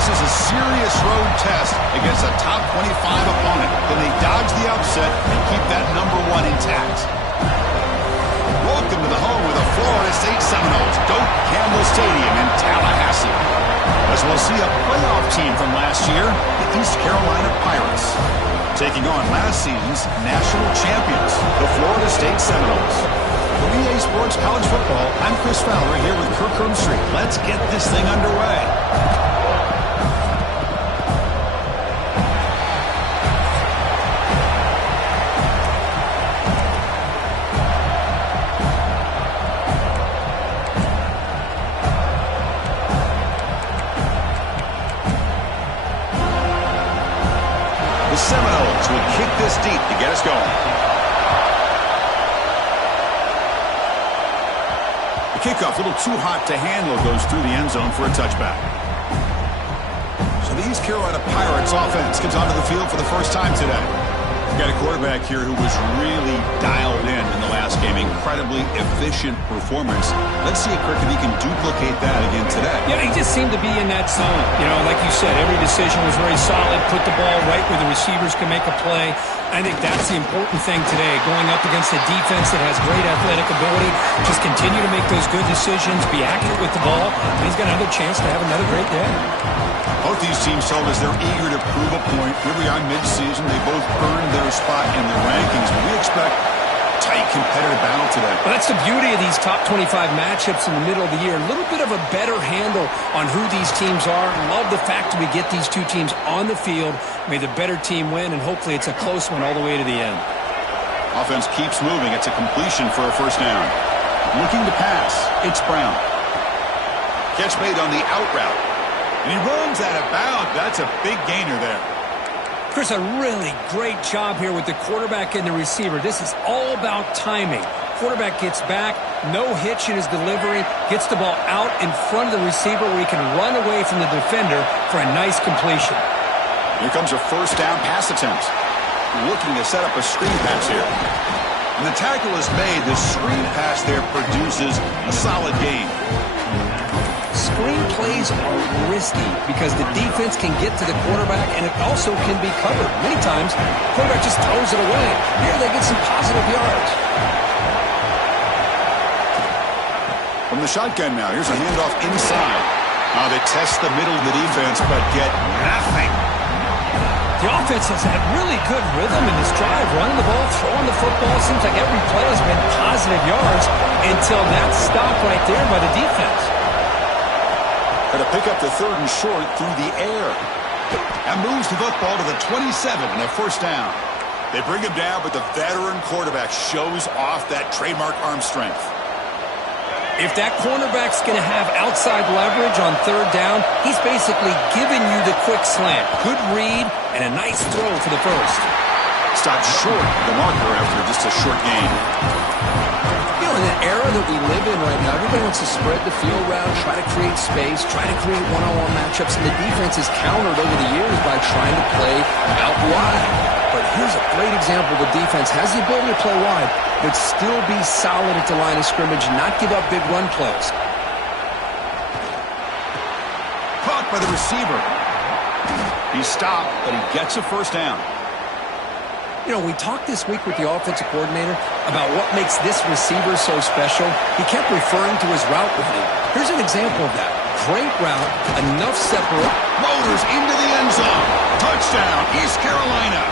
faces a serious road test against a top 25 opponent. Can they dodge the upset and keep that #1 intact? Welcome to the home of the Florida State Seminoles, Doak Campbell Stadium in Tallahassee. As we'll see a playoff team from last year, the East Carolina Pirates, taking on last season's national champions, the Florida State Seminoles. For EA Sports College Football, I'm Chris Fowler here with Kirk Herbstreit. Let's get this thing underway. The Seminoles will kick this deep to get us going. The kickoff, a little too hot to handle, goes through the end zone for a touchback. So the East Carolina Pirates offense comes onto the field for the first time today. We've got a quarterback here who was really dialed in the last game. Incredibly efficient performance. Let's see, Kirk, if he can duplicate that again today. Yeah, he just seemed to be in that zone. You know, like you said, every decision was very solid. Put the ball right where the receivers can make a play. I think that's the important thing today. Going up against a defense that has great athletic ability. Just continue to make those good decisions. Be accurate with the ball. And he's got another chance to have another great day. Both these teams told us they're eager to prove a point. Here we are mid-season. They both earned their spot in the rankings. But we expect tight competitive battle today. Well, that's the beauty of these top 25 matchups in the middle of the year. A little bit of a better handle on who these teams are. Love the fact that we get these two teams on the field. May the better team win, and hopefully it's a close one all the way to the end. Offense keeps moving. It's a completion for a first down. Looking to pass. It's Brown. Catch made on the out route. And he runs out of bounds. That's a big gainer there. Chris, a really great job here with the quarterback and the receiver. This is all about timing. Quarterback gets back, no hitch in his delivery, gets the ball out in front of the receiver where he can run away from the defender for a nice completion. Here comes a first down pass attempt. Looking to set up a screen pass here. And the tackle is made. The screen pass there produces a solid gain. Screen plays are risky because the defense can get to the quarterback and it also can be covered. Many times, the quarterback just throws it away. Here they get some positive yards. From the shotgun now, here's a handoff inside. Now they test the middle of the defense, but get nothing. The offense has had really good rhythm in this drive, running the ball, throwing the football. Seems like every play has been positive yards until that stop right there by the defense. Got to pick up the third and short through the air. And moves the football to the 27 and a first down. They bring him down, but the veteran quarterback shows off that trademark arm strength. If that cornerback's going to have outside leverage on third down, he's basically giving you the quick slant. Good read and a nice throw for the first. Stopped short the marker after just a short gain. You know, in the era that we live in right now, everybody wants to spread the field around, try to create space, try to create one-on-one matchups, and the defense is countered over the years by trying to play out wide. But here's a great example. The defense has the ability to play wide, but still be solid at the line of scrimmage, not give up big run plays. Caught by the receiver. He stopped, but he gets a first down. You know, we talked this week with the offensive coordinator about what makes this receiver so special. He kept referring to his route running. Here's an example of that. Great route, enough separate. Motors into the end zone. Touchdown, East Carolina.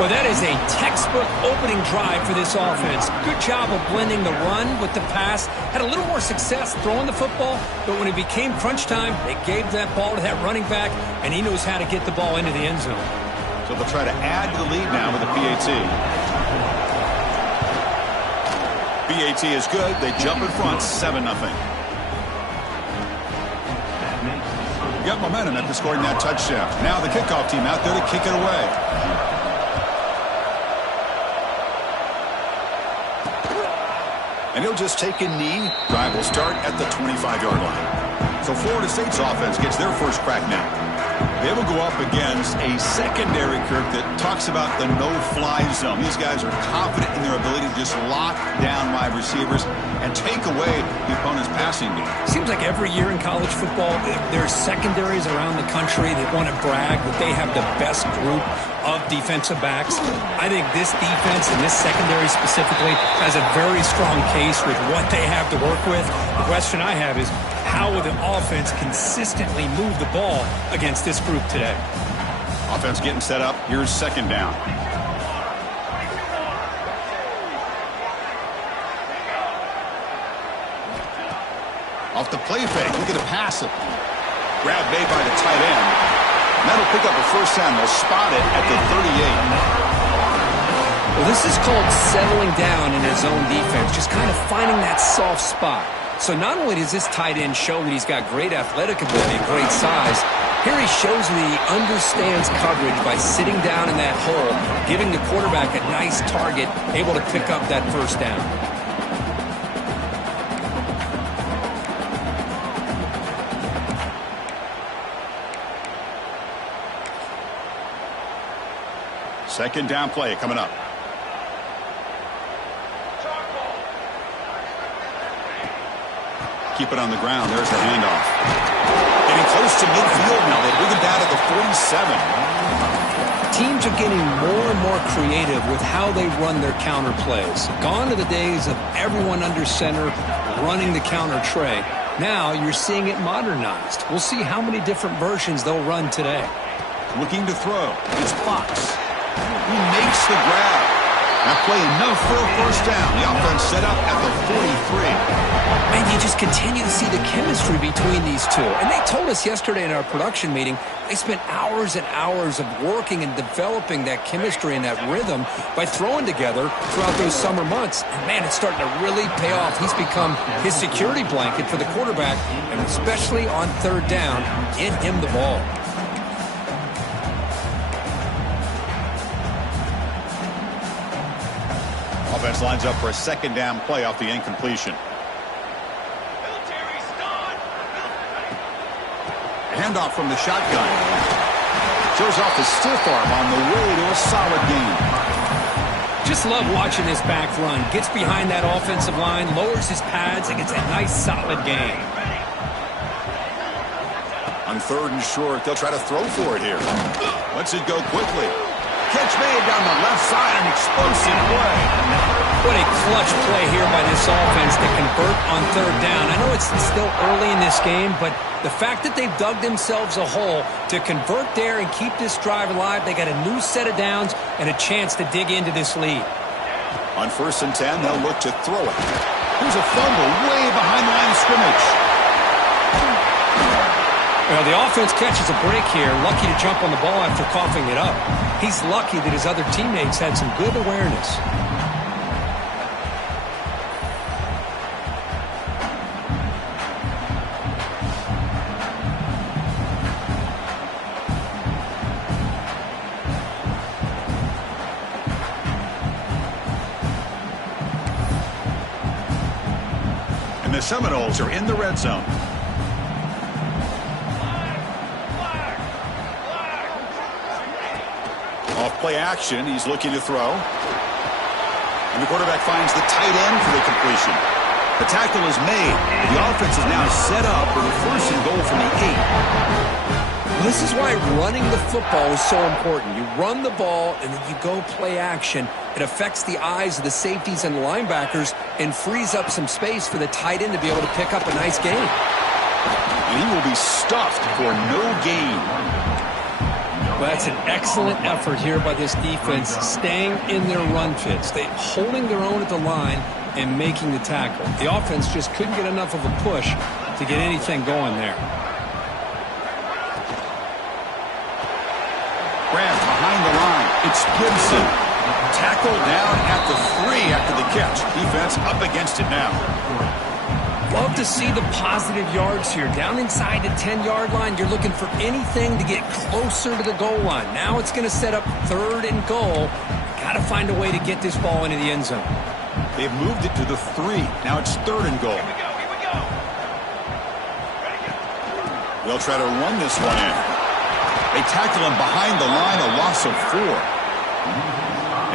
Well, that is a textbook opening drive for this offense. Good job of blending the run with the pass. Had a little more success throwing the football, but when it became crunch time, they gave that ball to that running back, and he knows how to get the ball into the end zone. So they'll try to add to the lead now with the PAT. PAT is good. They jump in front, 7-0. Got momentum after scoring that touchdown. Now the kickoff team out there to kick it away. And he'll just take a knee. Drive will start at the 25-yard line. So Florida State's offense gets their first crack now. They will go up against a secondary, Kirk, that talks about the no-fly zone. These guys are confident in their ability to just lock down wide receivers and take away the opponent's passing game. Seems like every year in college football, there's secondaries around the country that want to brag that they have the best group of defensive backs. I think this defense and this secondary specifically has a very strong case with what they have to work with. The question I have is, how will the offense consistently move the ball against this group today? Offense getting set up. Here's second down. Off the play fake. Look at the pass it. Grab made by the tight end. And that'll pick up a first down. They'll spot it at the 38. Well, this is called settling down in his own defense, just kind of finding that soft spot. So not only does this tight end show that he's got great athletic ability and great size, here he shows that he understands coverage by sitting down in that hole, giving the quarterback a nice target, able to pick up that first down. Second down play coming up. Keep it on the ground. There's the handoff. Getting close to midfield now. They move it down to the 47. Teams are getting more and more creative with how they run their counter plays. Gone are the days of everyone under center running the counter tray. Now you're seeing it modernized. We'll see how many different versions they'll run today. Looking to throw. It's Fox. He makes the grab. That play enough for a first down. The offense set up at the 43. And you just continue to see the chemistry between these two. And they told us yesterday in our production meeting, they spent hours and hours of working and developing that chemistry and that rhythm by throwing together throughout those summer months. And, man, it's starting to really pay off. He's become his security blanket for the quarterback, and especially on third down, get him the ball. Offense lines up for a second down play off the incompletion. Handoff from the shotgun. Shows off the stiff arm on the way to a solid gain. Just love watching this back run. Gets behind that offensive line, lowers his pads, and gets a nice solid gain. On third and short, they'll try to throw for it here. Lets it go quickly. Catch made down the left side, an explosive play. What a clutch play here by this offense to convert on third down. I know it's still early in this game, but the fact that they've dug themselves a hole to convert there and keep this drive alive, they got a new set of downs and a chance to dig into this lead. On first and 10, they'll look to throw it. Here's a fumble way behind the line of scrimmage. Well, the offense catches a break here, lucky to jump on the ball after coughing it up. He's lucky that his other teammates had some good awareness. And the Seminoles are in the red zone. Off-play action, he's looking to throw. And the quarterback finds the tight end for the completion. The tackle is made. The offense is now set up with a first and goal from the 8. This is why running the football is so important. You run the ball and then you go play action. It affects the eyes of the safeties and the linebackers and frees up some space for the tight end to be able to pick up a nice gain. And he will be stuffed for no gain. Well, that's an excellent effort here by this defense, staying in their run fits. They holding their own at the line and making the tackle. The offense just couldn't get enough of a push to get anything going there. Grant behind the line. It's Gibson. Tackled down at the 3 after the catch. Defense up against it now. Love to see the positive yards here. Down inside the 10-yard line, you're looking for anything to get closer to the goal line. Now it's going to set up third and goal. Got to find a way to get this ball into the end zone. They've moved it to the 3. Now it's third and goal. Here we go. They'll try to run this one in. They tackle him behind the line, a loss of 4.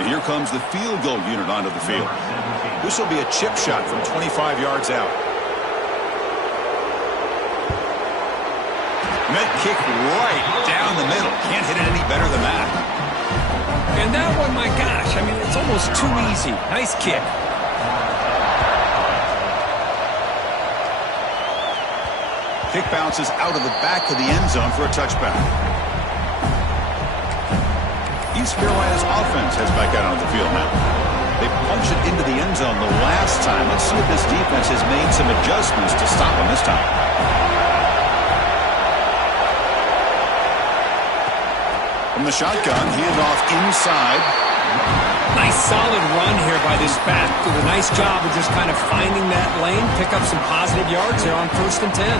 And here comes the field goal unit onto the field. This will be a chip shot from 25 yards out. Met kick right down the middle. Can't hit it any better than that. And that one, my gosh, I mean, it's almost too easy. Nice kick. Kick bounces out of the back of the end zone for a touchback. East Carolina's offense heads back out onto the field now. They punch it into the end zone the last time. Let's see if this defense has made some adjustments to stop them this time. From the shotgun, handoff inside. Nice solid run here by this back. Did a nice job of just kind of finding that lane, pick up some positive yards there on 1st and 10.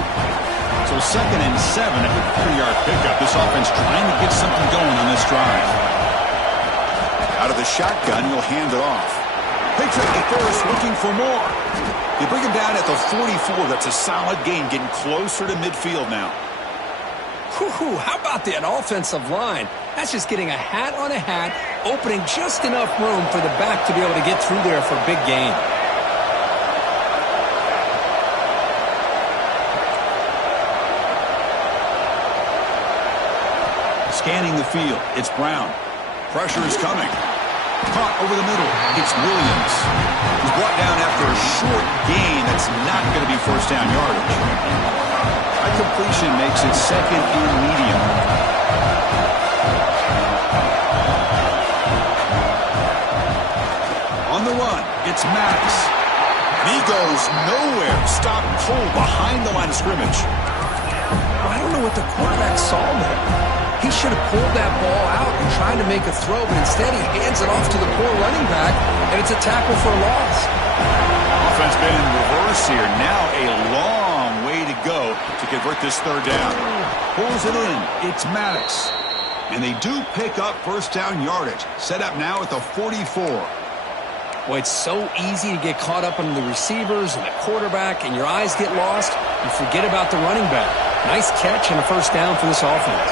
So 2nd and 7 at the 40-yard pickup. This offense trying to get something going on this drive. Out of the shotgun, he'll hand it off. Picks up the first, looking for more. They bring him down at the 44. That's a solid gain, getting closer to midfield now. Whew, how about that offensive line? That's just getting a hat on a hat, opening just enough room for the back to be able to get through there for a big gain. Scanning the field, it's Brown. Pressure is coming. Caught over the middle. It's Williams. He's brought down after a short gain. That's not going to be first down yardage. That completion makes it 2nd and medium. On the run, it's Maddox. And he goes nowhere. Stopped cold behind the line of scrimmage. I don't know what the quarterback saw there. He should have pulled that ball out and tried to make a throw, but instead he hands it off to the poor running back, and it's a tackle for a loss. Offense been in reverse here. Now a long way to go to convert this 3rd down. Pulls it in. It's Maddox. And they do pick up first down yardage. Set up now at the 44. Boy, it's so easy to get caught up on the receivers and the quarterback, and your eyes get lost. You forget about the running back. Nice catch and a first down for this offense.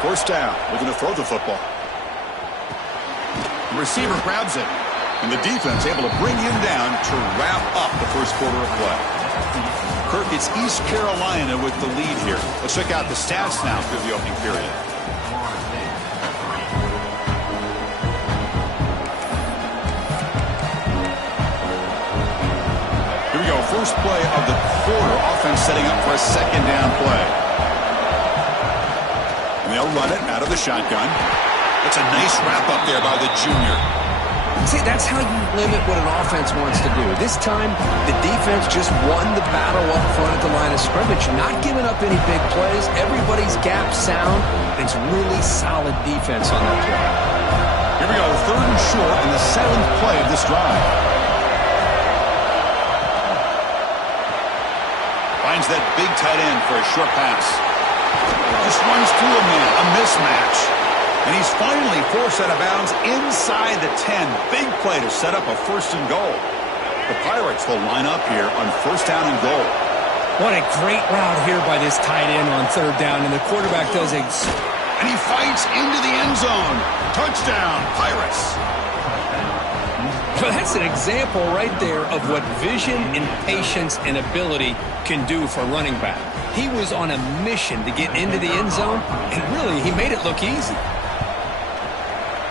First down, looking to throw the football. The receiver grabs it, and the defense able to bring him down to wrap up the first quarter of play. Kirk, it's East Carolina with the lead here. Let's check out the stats now through the opening period. Here we go, first play of the quarter. Offense setting up for a 2nd down play. They'll run it out of the shotgun. It's a nice wrap up there by the junior. See, that's how you limit what an offense wants to do. This time, the defense just won the battle up front at the line of scrimmage, not giving up any big plays. Everybody's gap sound. It's really solid defense on that play. Here we go, 3rd and short in the 7th play of this drive. Finds that big tight end for a short pass. Just runs through a man, a mismatch. And he's finally forced out of bounds inside the 10. Big play to set up a 1st and goal. The Pirates will line up here on 1st down and goal. What a great route here by this tight end on 3rd down, and the quarterback does it. And he fights into the end zone. Touchdown, Pirates. Well, that's an example right there of what vision and patience and ability can do for a running back. He was on a mission to get into the end zone, and really, he made it look easy.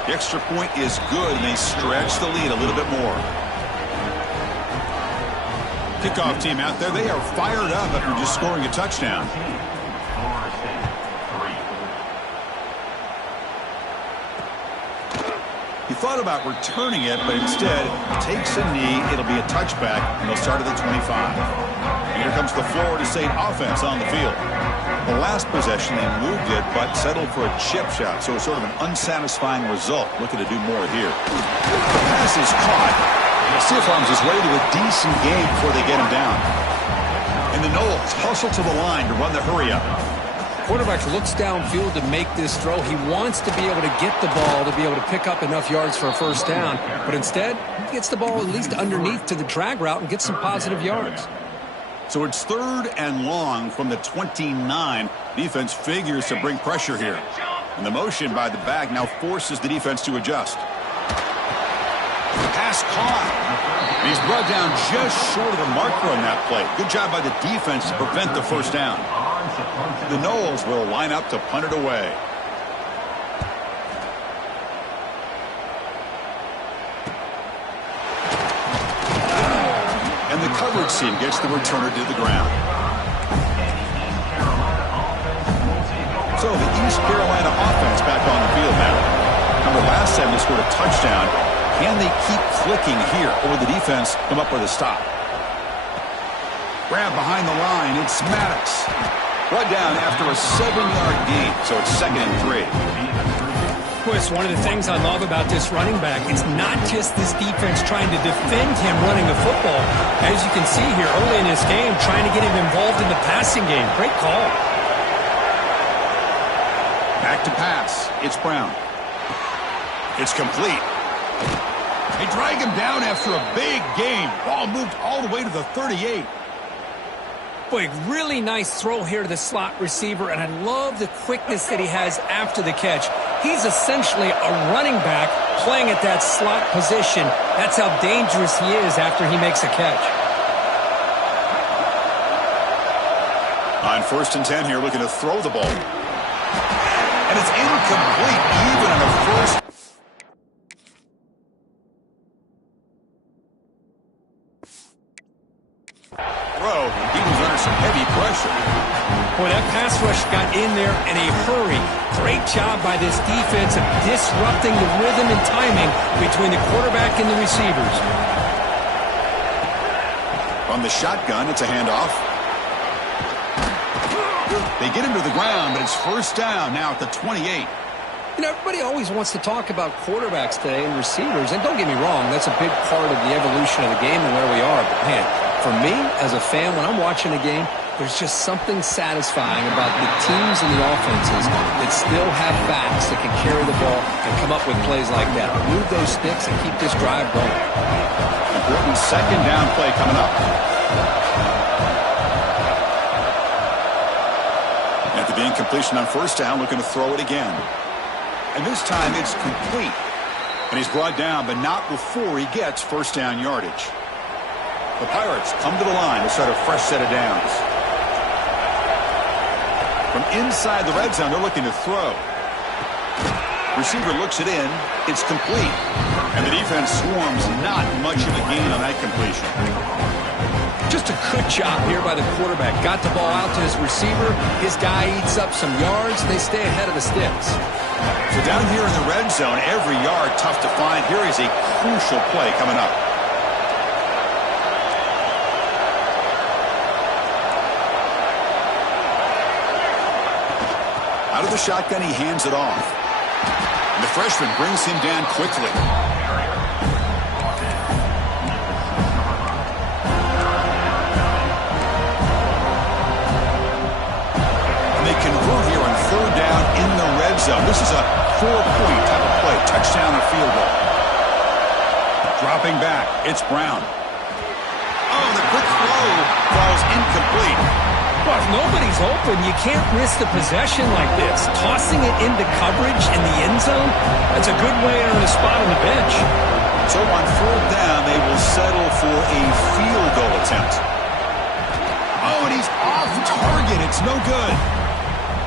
The extra point is good, and they stretch the lead a little bit more. Kickoff team out there, they are fired up after just scoring a touchdown. He thought about returning it, but instead takes a knee. It'll be a touchback, and they'll start at the 25. And here comes the Florida State offense on the field. The last possession, they moved it, but settled for a chip shot, so it's sort of an unsatisfying result. Looking to do more here. The pass is caught. Stiff arms his way to a decent game before they get him down. And the Noles hustle to the line to run the hurry-up. Quarterback looks downfield to make this throw. He wants to be able to get the ball to be able to pick up enough yards for a 1st down. But instead, he gets the ball at least underneath to the drag route and gets some positive yards. So it's 3rd and long from the 29. Defense figures to bring pressure here. And the motion by the back now forces the defense to adjust. Pass caught. He's brought down just short of the marker on that play. Good job by the defense to prevent the first down. The Noles will line up to punt it away. And the coverage team gets the returner to the ground. So the East Carolina offense back on the field now. Remember last time they scored a touchdown. Can they keep clicking here, or will the defense come up with a stop? Grab behind the line. It's Maddox. Brought down after a 7-yard gain, so it's 2nd and 3. Chris, one of the things I love about this running back is not just this defense trying to defend him running the football. As you can see here early in this game, trying to get him involved in the passing game. Great call. Back to pass. It's Brown. It's complete. They drag him down after a big gain. Ball moved all the way to the 38. Boy, really nice throw here to the slot receiver, and I love the quickness that he has after the catch. He's essentially a running back playing at that slot position. That's how dangerous he is after he makes a catch. On 1st and 10 here, looking to throw the ball. And it's incomplete, even on the first. Throw. He was under some heavy pressure. Boy, that pass rush got in there in a hurry. Great job by this defense of disrupting the rhythm and timing between the quarterback and the receivers. On the shotgun, it's a handoff. They get him to the ground, but it's 1st down now at the 28. You know, everybody always wants to talk about quarterbacks today and receivers, and don't get me wrong, that's a big part of the evolution of the game and where we are. But, man, for me, as a fan, when I'm watching a game, there's just something satisfying about the teams and the offenses that still have backs that can carry the ball and come up with plays like that. Move those sticks and keep this drive going. Important 2nd down play coming up. After the incompletion on 1st down, looking to throw it again. And this time it's complete. And he's brought down, but not before he gets 1st down yardage. The Pirates come to the line to start a fresh set of downs. From inside the red zone, they're looking to throw. Receiver looks it in. It's complete. And the defense swarms not much of a gain on that completion. Just a good job here by the quarterback. Got the ball out to his receiver. His guy eats up some yards. They stay ahead of the sticks. So down here in the red zone, every yard tough to find. Here is a crucial play coming up. Out of the shotgun, he hands it off. And the freshman brings him down quickly. And they convert here on 3rd down in the red zone. This is a 4-point type of play. Touchdown or field goal. Dropping back, it's Brown. Oh, the quick throw falls incomplete. Well, if nobody's open, you can't risk the possession like this. Tossing it into coverage in the end zone, that's a good way to earn a spot on the bench. So on 4th down, they will settle for a field goal attempt. Oh, and he's off target. It's no good.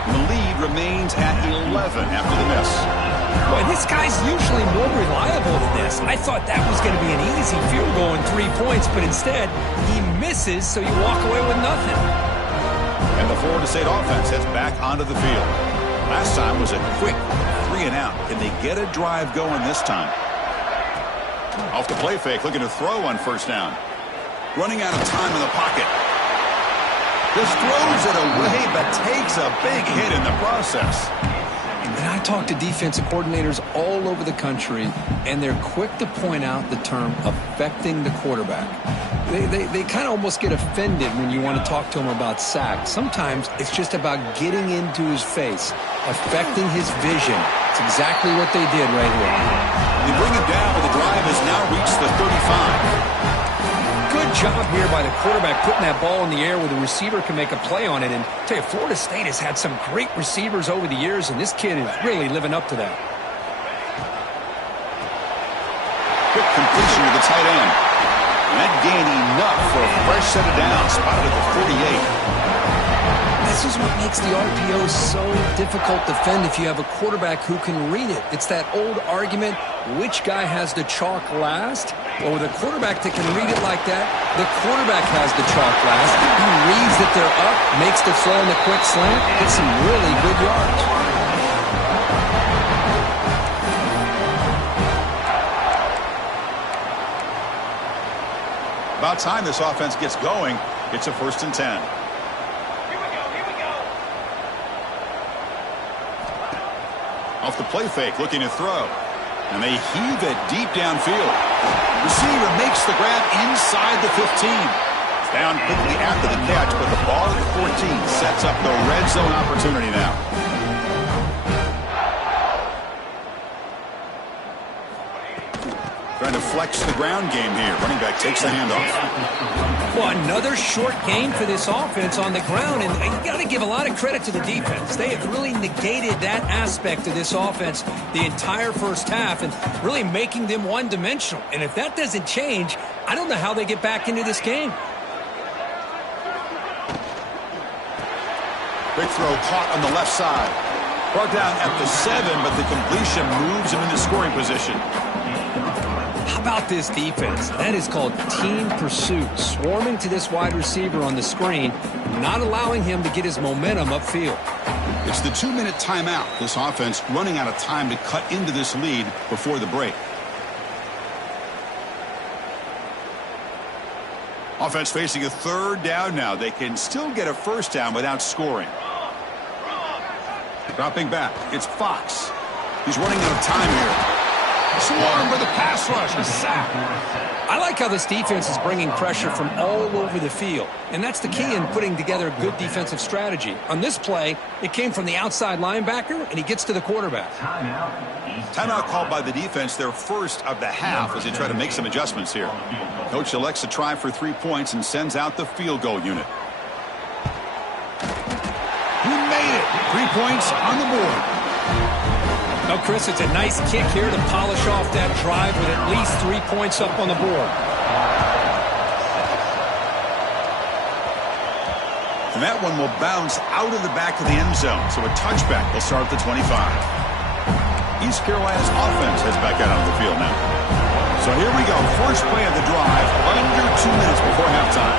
The lead remains at 11 after the miss. Boy, this guy's usually more reliable than this. I thought that was going to be an easy field goal and 3 points, but instead, he misses, so you walk away with nothing. And the Florida State offense heads back onto the field. Last time was a quick 3 and out. Can they get a drive going this time? Off the play fake, looking to throw on 1st down. Running out of time in the pocket. Just throws it away, but takes a big hit in the process. And I talk to defensive coordinators all over the country, and they're quick to point out the term affecting the quarterback. They kind of almost get offended when you want to talk to them about sacks. Sometimes it's just about getting into his face, affecting his vision. It's exactly what they did right here. They bring it down, but the drive has now reached the 35. Good Good job here by the quarterback putting that ball in the air where the receiver can make a play on it. And I tell you, Florida State has had some great receivers over the years, and this kid is really living up to that. Quick completion to the tight end. And that gained enough for a fresh set of downs, spotted at the 48. This is what makes the RPO so difficult to defend if you have a quarterback who can read it. It's that old argument, which guy has the chalk last? Well, with a quarterback that can read it like that, the quarterback has the chalk last. He reads that they're up, makes the throw in the quick slant, gets some really good yards. About time this offense gets going. It's a 1st and 10. Off the play fake, looking to throw. And they heave it deep downfield. Receiver makes the grab inside the 15. It's down quickly after the catch, but the ball at the 14 sets up the red zone opportunity now. Trying to flex the ground game here. Running back takes the handoff. Well, another short gain for this offense on the ground, and you got to give a lot of credit to the defense. They have really negated that aspect of this offense the entire first half and really making them one-dimensional. And if that doesn't change, I don't know how they get back into this game. Big throw caught on the left side. Brought down at the 7, but the completion moves him into scoring position. How about this defense? That is called team pursuit. Swarming to this wide receiver on the screen, not allowing him to get his momentum upfield. It's the 2-minute timeout. This offense running out of time to cut into this lead before the break. Offense facing a 3rd down now. They can still get a 1st down without scoring. Dropping back. It's Fox. He's running out of time here. Swarm with a pass rush. A sack. I like how this defense is bringing pressure from all over the field. And that's the key in putting together a good defensive strategy. On this play, it came from the outside linebacker, and he gets to the quarterback. Timeout called by the defense, their first of the half, as they try to make some adjustments here. Coach elects to try for 3 points and sends out the field goal unit. He made it. 3 points on the board. Now, Chris, it's a nice kick here to polish off that drive with at least 3 points up on the board. And that one will bounce out of the back of the end zone. So a touchback will start at the 25. East Carolina's offense heads back out onto the field now. So here we go. First play of the drive, under 2 minutes before halftime.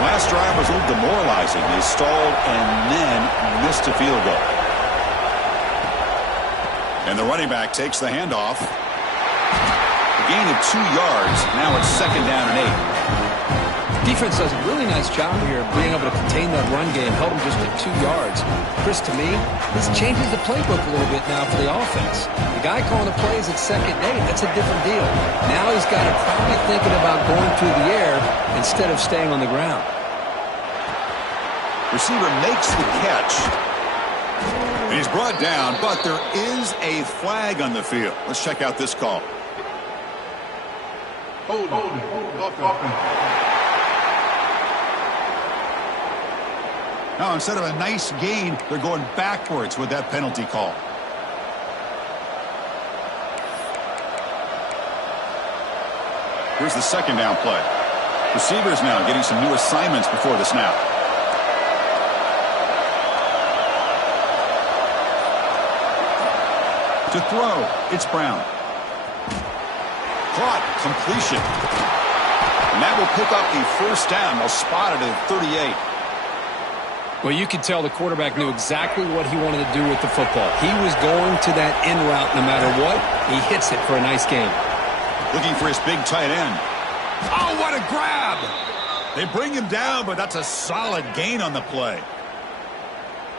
The last drive was a little demoralizing. They stalled and then missed a field goal. And the running back takes the handoff. A gain of 2 yards. Now it's 2nd down and 8. Defense does a really nice job here of being able to contain that run game, held them just at 2 yards. Chris, to me, this changes the playbook a little bit now for the offense. The guy calling the plays at 2nd and 8, that's a different deal. Now he's got to probably thinking about going through the air instead of staying on the ground. Receiver makes the catch. And he's brought down, but there is a flag on the field. Let's check out this call. Hold. Now, instead of a nice gain, they're going backwards with that penalty call. Here's the 2nd down play. Receivers now getting some new assignments before the snap. To throw, it's Brown. Caught, completion. And that will pick up the 1st down. They'll spot it at 38. Well, you could tell the quarterback knew exactly what he wanted to do with the football. He was going to that in route no matter what. He hits it for a nice gain. Looking for his big tight end. Oh, what a grab! They bring him down, but that's a solid gain on the play.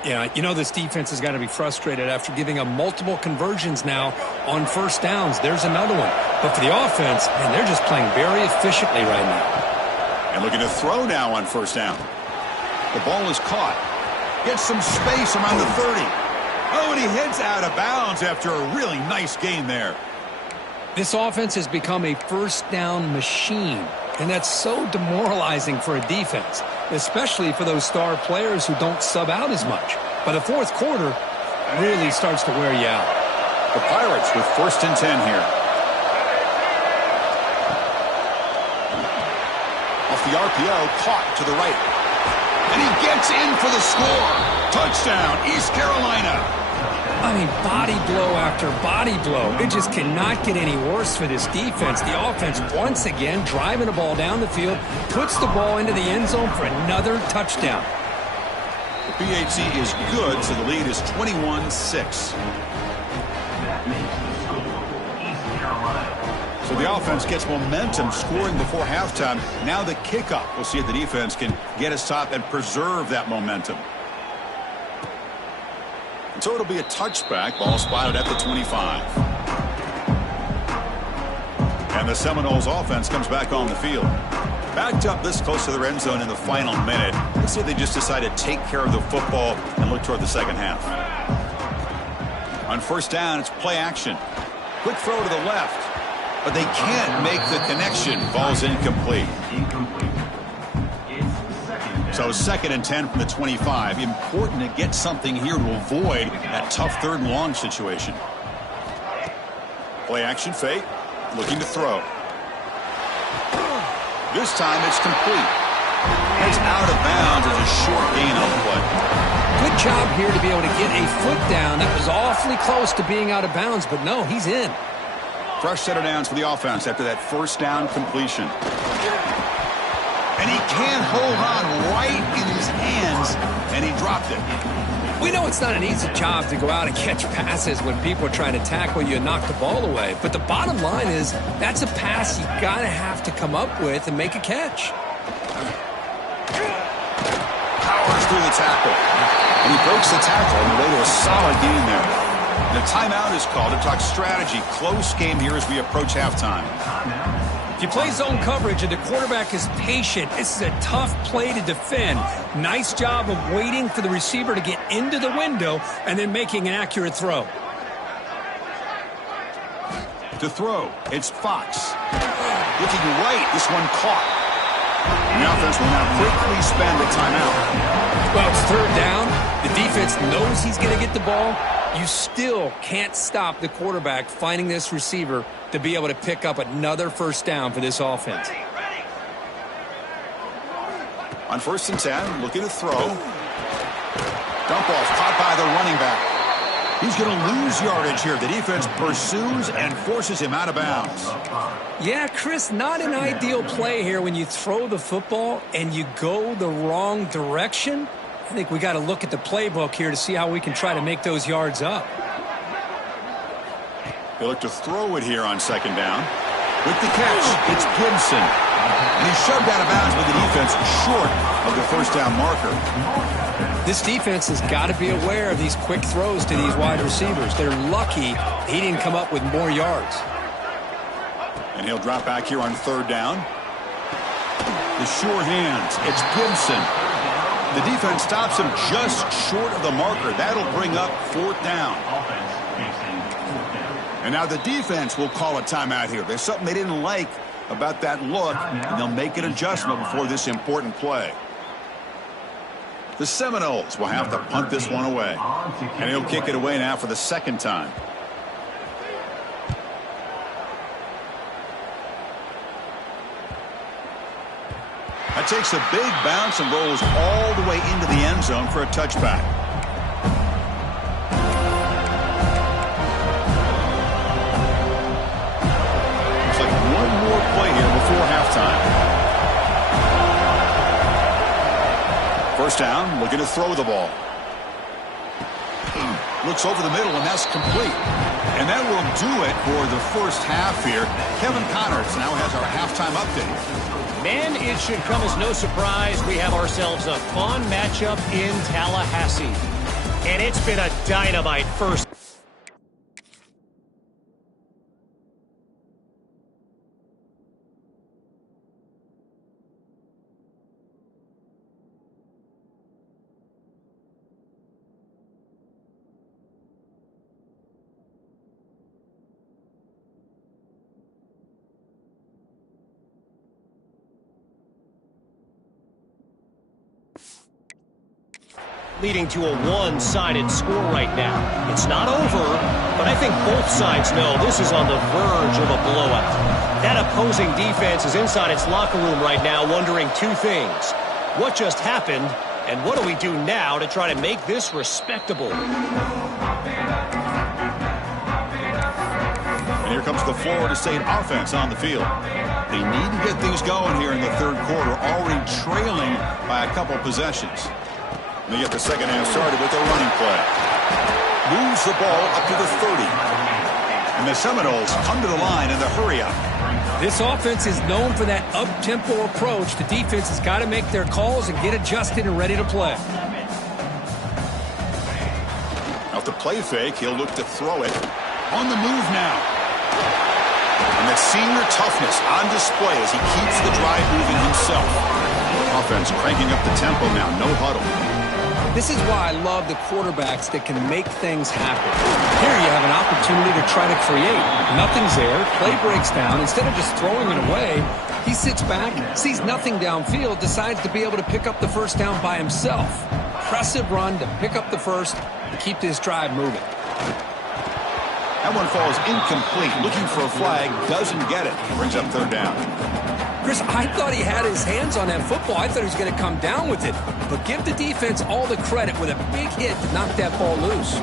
Yeah, you know this defense has got to be frustrated after giving up multiple conversions now on 1st downs. There's another one. But for the offense, man, they're just playing very efficiently right now. And looking to throw now on 1st down. The ball is caught. Gets some space around the 30. Oh, and he heads out of bounds after a really nice gain there. This offense has become a 1st down machine. And that's so demoralizing for a defense, especially for those star players who don't sub out as much. By the fourth quarter, it really starts to wear you out. The Pirates with 1st and 10 here. Off the RPO, caught to the right. And he gets in for the score. Touchdown, East Carolina. I mean, body blow after body blow. It just cannot get any worse for this defense. The offense, once again, driving the ball down the field, puts the ball into the end zone for another touchdown. The PAT is good, so the lead is 21-6. So the offense gets momentum, scoring before halftime. Now the kickoff. We'll see if the defense can get a stop and preserve that momentum. And so it'll be a touchback. Ball spotted at the 25. And the Seminoles offense comes back on the field. Backed up this close to their end zone in the final minute. Let's see if they just decide to take care of the football and look toward the second half. On 1st down, it's play action. Quick throw to the left. But they can't make the connection. Ball's incomplete. So 2nd and 10 from the 25. Important to get something here to avoid that tough 3rd and long situation. Play action fake. Looking to throw. This time it's complete. It's out of bounds as a short gain on the play. Good job here to be able to get a foot down. That was awfully close to being out of bounds, but no, he's in. Fresh set of downs for the offense after that 1st down completion. And he can't hold on right in his hands, and he dropped it. We know it's not an easy job to go out and catch passes when people are trying to tackle you and knock the ball away. But the bottom line is that's a pass you got to have to come up with and make a catch. Powers through the tackle. And he breaks the tackle on the way to a solid gain there. The timeout is called to talk strategy. Close game here as we approach halftime. If you play zone coverage and the quarterback is patient, this is a tough play to defend. Nice job of waiting for the receiver to get into the window and then making an accurate throw. To throw, it's Fox. Looking right, this one caught. And the offense will now quickly spend the timeout. Well, it's 3rd down. The defense knows he's going to get the ball. You still can't stop the quarterback finding this receiver to be able to pick up another 1st down for this offense. On 1st and 10, looking to throw. Dump off, caught by the running back. He's going to lose yardage here. The defense pursues and forces him out of bounds. Yeah, Chris, not an ideal play here when you throw the football and you go the wrong direction. I think we got to look at the playbook here to see how we can try to make those yards up. They look to throw it here on 2nd down. With the catch, it's Gibson. And he's shoved out of bounds with the defense short of the 1st down marker. This defense has got to be aware of these quick throws to these wide receivers. They're lucky he didn't come up with more yards. And he'll drop back here on 3rd down. The sure hands, it's Gibson. The defense stops him just short of the marker. That'll bring up 4th down. And now the defense will call a timeout here. There's something they didn't like about that look, and they'll make an adjustment before this important play. The Seminoles will have to punt this one away. And he'll kick it away now for the 2nd time. That takes a big bounce and rolls all the way into the end zone for a touchback. Looks like one more play here before halftime. 1st down, looking to throw the ball. Looks over the middle, and that's complete. And that will do it for the 1st half here. Kevin Connors now has our halftime update. Man, it should come as no surprise we have ourselves a fun matchup in Tallahassee. And it's been a dynamite first. leading to a one-sided score right now. It's not over, but I think both sides know this is on the verge of a blowout. That opposing defense is inside its locker room right now wondering two things. What just happened, and what do we do now to try to make this respectable? And here comes the Florida State offense on the field. They need to get things going here in the third quarter, already trailing by a couple possessions. They get the second half started with their running play. Moves the ball up to the 30. And the Seminoles come to the line in the hurry-up. This offense is known for that up-tempo approach. The defense has got to make their calls and get adjusted and ready to play. Off the play fake, he'll look to throw it. On the move now. And that senior toughness on display as he keeps the drive moving himself. Offense cranking up the tempo now, no huddle. This is why I love the quarterbacks that can make things happen. Here you have an opportunity to try to create. Nothing's there. Play breaks down. Instead of just throwing it away, he sits back, sees nothing downfield, decides to be able to pick up the first down by himself. Impressive run to pick up the first and keep this drive moving. That one falls incomplete. Looking for a flag, doesn't get it. Brings up third down. Chris, I thought he had his hands on that football. I thought he was going to come down with it. But give the defense all the credit with a big hit to knock that ball loose.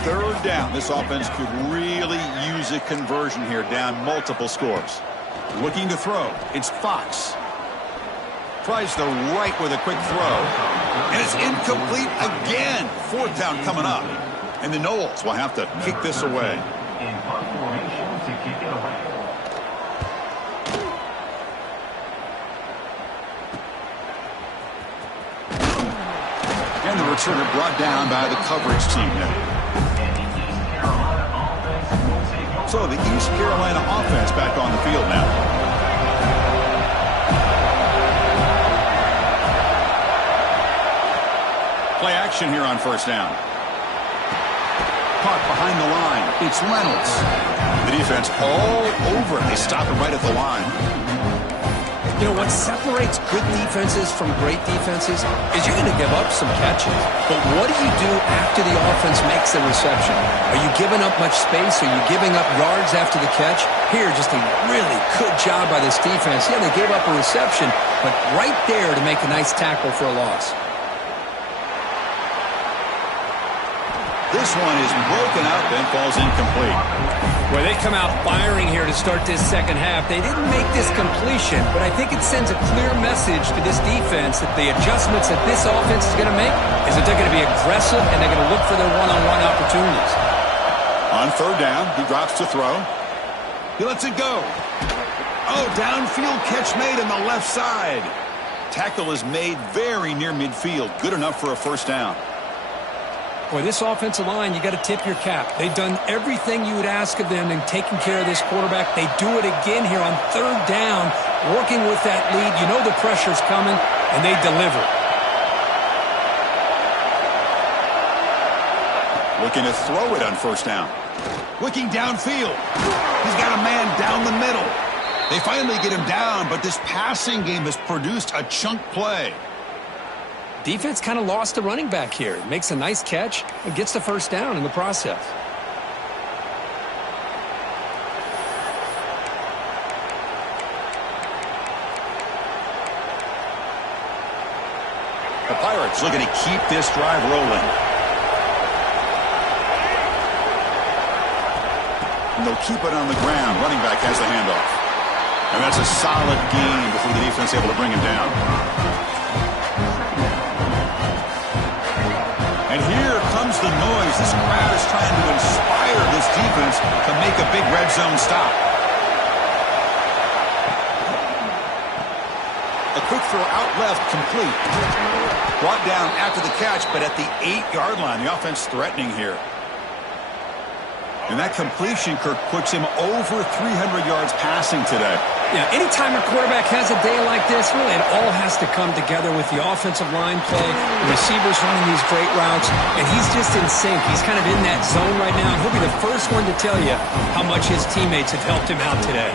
Third down. This offense could really use a conversion here, down multiple scores. Looking to throw. It's Fox. Tries the right with a quick throw. And it's incomplete again. Fourth down coming up. And the Noles will have to kick this away. And the returner brought down by the coverage team now. So the East Carolina offense back on the field now. Play action here on first down. Caught behind the line. It's Reynolds. The defense all over. They stop him right at the line. You know, what separates good defenses from great defenses is you're going to give up some catches. But what do you do after the offense makes the reception? Are you giving up much space? Are you giving up yards after the catch? Here, just a really good job by this defense. Yeah, they gave up a reception, but right there to make a nice tackle for a loss. This one is broken up and falls incomplete. Well, they come out firing here to start this second half. They didn't make this completion, but I think it sends a clear message to this defense that the adjustments that this offense is going to make is that they're going to be aggressive and they're going to look for their one-on-one opportunities. On third down, he drops to throw. He lets it go. Oh, downfield catch made on the left side. Tackle is made very near midfield. Good enough for a first down. Boy, this offensive line, you got to tip your cap. They've done everything you would ask of them in taking care of this quarterback. They do it again here on third down, working with that lead. You know the pressure's coming, and they deliver. Looking to throw it on first down. Looking downfield. He's got a man down the middle. They finally get him down, but this passing game has produced a chunk play. Defense kind of lost the running back here. Makes a nice catch and gets the first down in the process. The Pirates looking to keep this drive rolling. And they'll keep it on the ground. Running back has the handoff. And that's a solid gain before the defense able to bring him down. And here comes the noise. This crowd is trying to inspire this defense to make a big red zone stop. A quick throw out left, complete. Brought down after the catch, but at the 8-yard line. The offense threatening here. And that completion, Kirk, puts him over 300 yards passing today. Yeah, anytime a quarterback has a day like this, really it all has to come together with the offensive line play, the receivers running these great routes, and he's just in sync. He's kind of in that zone right now. He'll be the first one to tell you how much his teammates have helped him out today.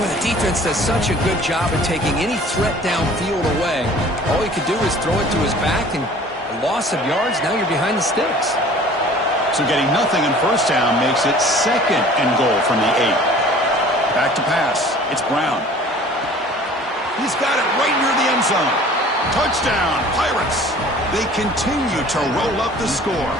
Boy, the defense does such a good job of taking any threat downfield away. All he could do is throw it to his back, and loss of yards. Now you're behind the sticks. So getting nothing on first down makes it 2nd and goal from the 8. Back to pass. It's Brown. He's got it right near the end zone. Touchdown, Pirates. They continue to roll up the score.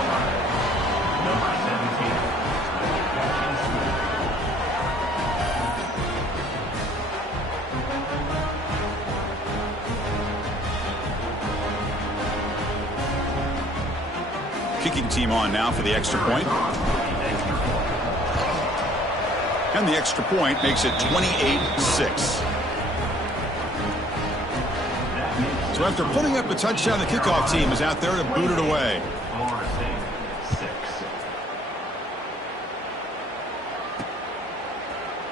Kicking team on now for the extra point. And the extra point makes it 28-6. So after putting up a touchdown, the kickoff team is out there to boot it away.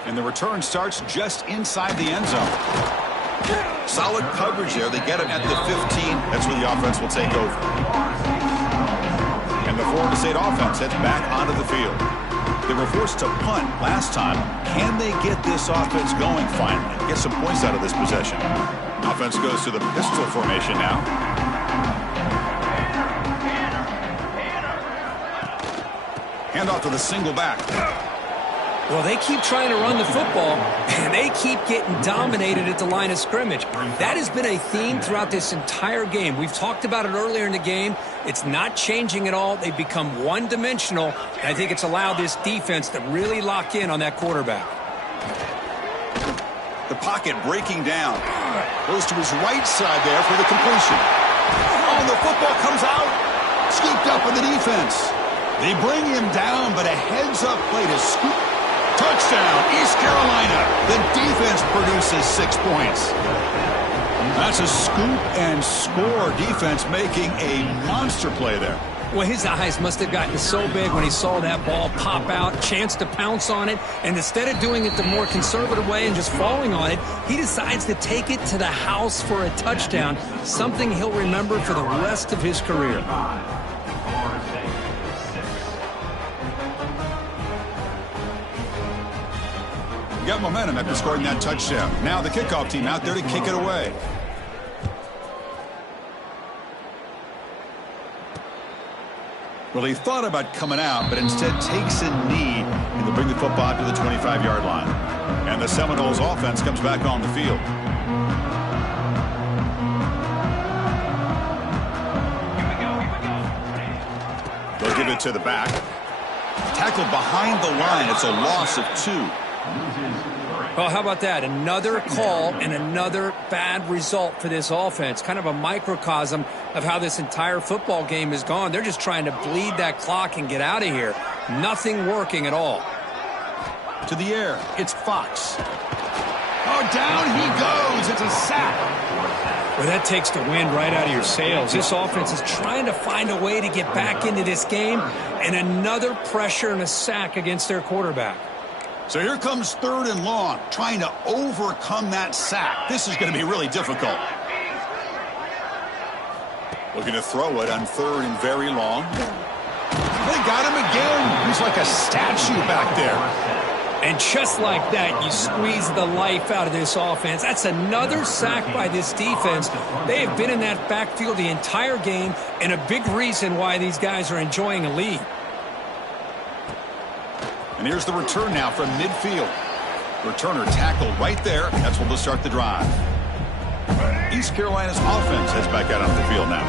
And the return starts just inside the end zone. Solid coverage there. They get him at the 15. That's where the offense will take over. And the Florida State offense heads back onto the field. They were forced to punt last time. Can they get this offense going finally? Get some points out of this possession. Offense goes to the pistol formation now. Handoff to the single back. Well, they keep trying to run the football, and they keep getting dominated at the line of scrimmage. That has been a theme throughout this entire game. We've talked about it earlier in the game. It's not changing at all. They've become one-dimensional, and I think it's allowed this defense to really lock in on that quarterback. The pocket breaking down. Goes to his right side there for the completion. Oh, the football comes out. Scooped up with the defense. They bring him down, but a heads-up play to scoop. Touchdown, East Carolina. The defense produces 6 points. That's a scoop and score defense making a monster play there. Well, his eyes must have gotten so big when he saw that ball pop out, chance to pounce on it, and instead of doing it the more conservative way and just falling on it, he decides to take it to the house for a touchdown, something he'll remember for the rest of his career. Got momentum after scoring that touchdown. Now the kickoff team out there to kick it away. Well, he thought about coming out, but instead takes a knee, and they'll bring the football out to the 25-yard line. And the Seminoles offense comes back on the field. They'll give it to the back. Tackled behind the line. It's a loss of 2. Well, how about that? Another call and another bad result for this offense. Kind of a microcosm of how this entire football game has gone. They're just trying to bleed that clock and get out of here. Nothing working at all. To the air, it's Fox. Oh, down he goes. It's a sack. Well, that takes the wind right out of your sails. This offense is trying to find a way to get back into this game, and another pressure and a sack against their quarterback. So here comes 3rd and long, trying to overcome that sack. This is going to be really difficult. Looking to throw it on 3rd and very long. They got him again. He's like a statue back there. And just like that, you squeeze the life out of this offense. That's another sack by this defense. They have been in that backfield the entire game, and a big reason why these guys are enjoying a lead. And here's the return now from midfield. Returner tackled right there. That's what will start the drive. East Carolina's offense heads back out on the field now.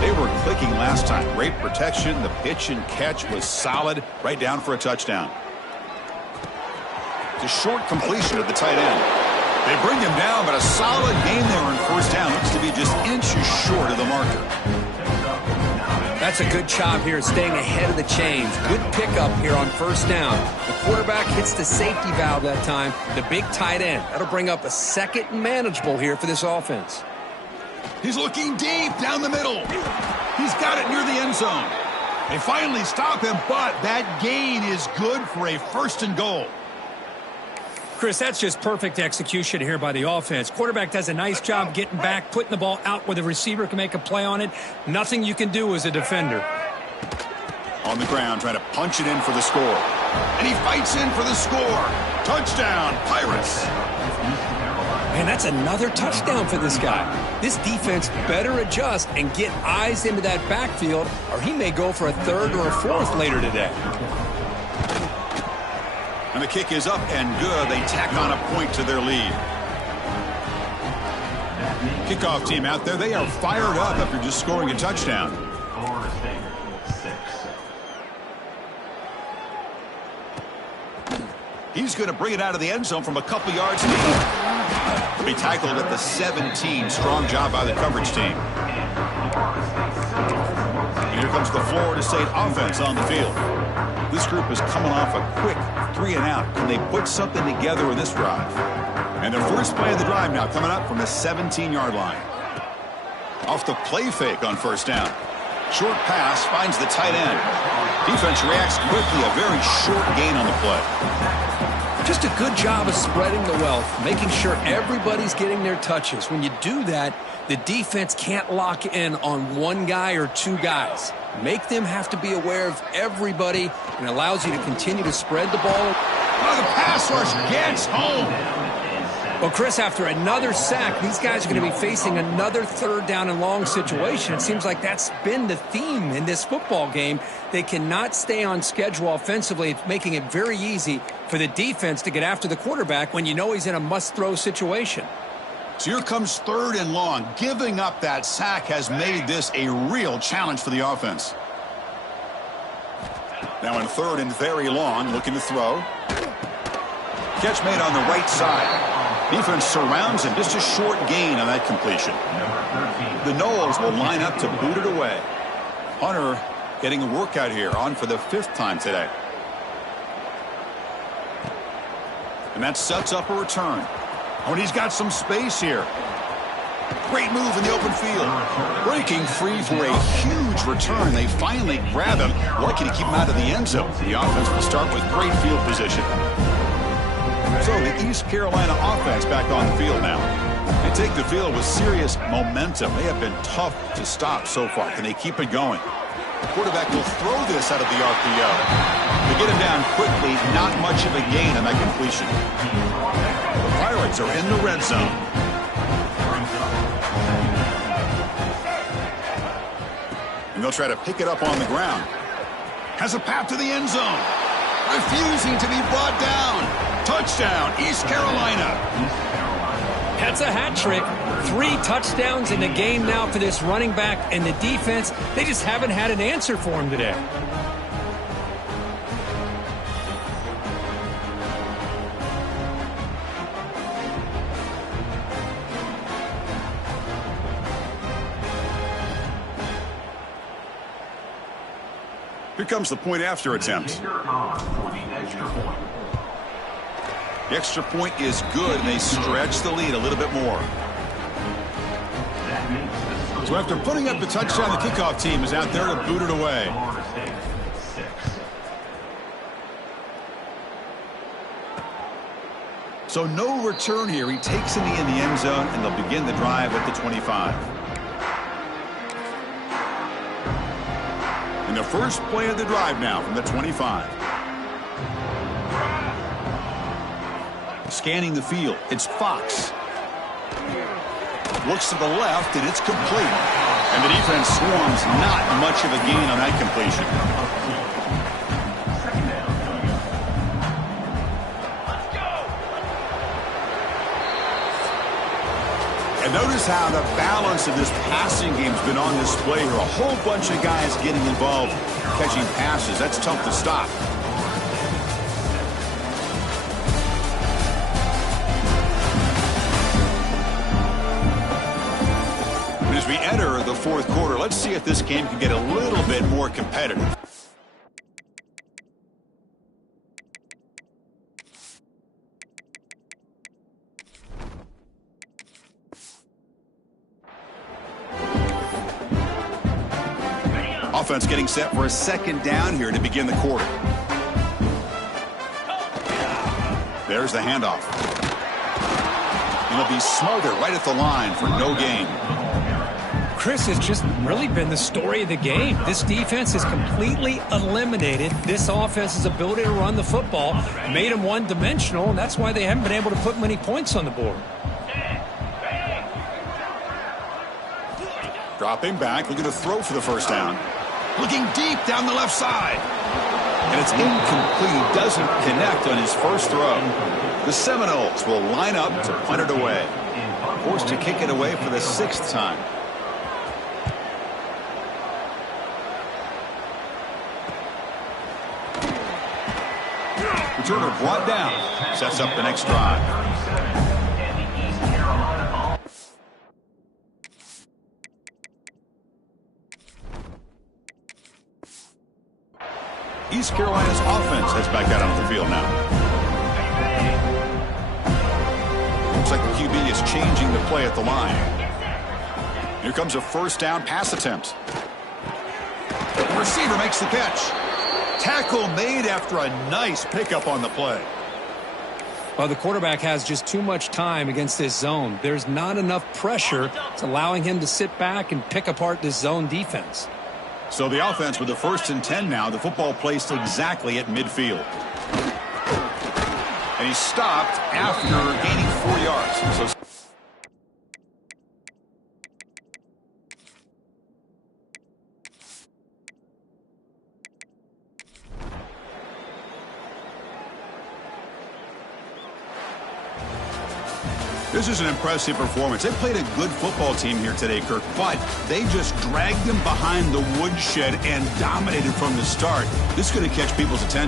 They were clicking last time. Great protection. The pitch and catch was solid. Right down for a touchdown. It's a short completion at the tight end. They bring him down, but a solid game there on first down. Looks to be just inches short of the marker. That's a good job here, staying ahead of the chains. Good pickup here on first down. The quarterback hits the safety valve that time. The big tight end. That'll bring up a 2nd and manageable here for this offense. He's looking deep down the middle. He's got it near the end zone. They finally stop him, but that gain is good for a 1st and goal. Chris, that's just perfect execution here by the offense. Quarterback does a nice job getting back, putting the ball out where the receiver can make a play on it. Nothing you can do as a defender. On the ground, trying to punch it in for the score. And he fights in for the score. Touchdown, Pirates. Man, that's another touchdown for this guy. This defense better adjust and get eyes into that backfield, or he may go for a third or a fourth later today. And the kick is up and good. They tack on a point to their lead. Kickoff team out there, they are fired up after just scoring a touchdown. He's going to bring it out of the end zone from a couple yards deep. He'll be tackled at the 17. Strong job by the coverage team. And here comes the Florida State offense on the field. This group is coming off a quick 3-and-out. Can they put something together in this drive? And their first play of the drive now coming up from the 17-yard line. Off the play fake on first down. Short pass finds the tight end. Defense reacts quickly. A very short gain on the play. Just a good job of spreading the wealth, making sure everybody's getting their touches. When you do that, the defense can't lock in on one guy or two guys. Make them have to be aware of everybody, and allows you to continue to spread the ball. Oh, the pass rush gets home. Well, Chris, after another sack, these guys are going to be facing another third down and long situation. It seems like that's been the theme in this football game. They cannot stay on schedule offensively. It's making it very easy for the defense to get after the quarterback when you know he's in a must-throw situation. So here comes third and long. Giving up that sack has made this a real challenge for the offense. Now in third and very long, looking to throw. Catch made on the right side. Defense surrounds him. Just a short gain on that completion. The Noles will line up to boot it away. Hunter getting a workout here, on for the 5th time today. And that sets up a return. Oh, and he's got some space here. Great move in the open field. Breaking free for a huge return. They finally grab him. Lucky to keep him out of the end zone. The offense will start with great field position. So the East Carolina offense back on the field now. They take the field with serious momentum. They have been tough to stop so far. Can they keep it going? The quarterback will throw this out of the RPO. They get him down quickly. Not much of a gain on that completion. The Pirates are in the red zone. And they'll try to pick it up on the ground. Has a path to the end zone. Refusing to be brought down. Touchdown, East Carolina. That's a hat trick. 3 touchdowns in the game now for this running back, and the defense, they just haven't had an answer for him today. Here comes the point after attempt. The extra point is good, and they stretch the lead a little bit more. So after putting up the touchdown, the kickoff team is out there to boot it away. So no return here. He takes it in the end zone, and they'll begin the drive at the 25. And the first play of the drive now from the 25. Scanning the field, it's Fox. Looks to the left, and it's complete. And the defense swarms. Not much of a gain on that completion. And notice how the balance of this passing game has been on display here. A whole bunch of guys getting involved, catching passes. That's tough to stop. As we enter the fourth quarter, let's see if this game can get a little bit more competitive. Offense getting set for a second down here to begin the quarter. There's the handoff. It'll be smothered right at the line for no gain. Chris, has just really been the story of the game. This defense has completely eliminated this offense's ability to run the football, made them one-dimensional, and that's why they haven't been able to put many points on the board. Dropping back, looking to throw for the first down. Looking deep down the left side. And it's incomplete. He doesn't connect on his first throw. The Seminoles will line up to punt it away. Forced to kick it away for the 6th time. Returner brought down. Sets up the next drive. East Carolina's offense heads back out onto the field now. Looks like the QB is changing the play at the line. Here comes a first down pass attempt. The receiver makes the catch. Tackle made after a nice pickup on the play. Well, the quarterback has just too much time against this zone. There's not enough pressure. It's allowing him to sit back and pick apart this zone defense. So the offense with the 1st and 10 now. The football placed exactly at midfield. And he stopped after gaining 4 yards. So this is an impressive performance. They played a good football team here today, Kirk, but they just dragged them behind the woodshed and dominated from the start. This is going to catch people's attention.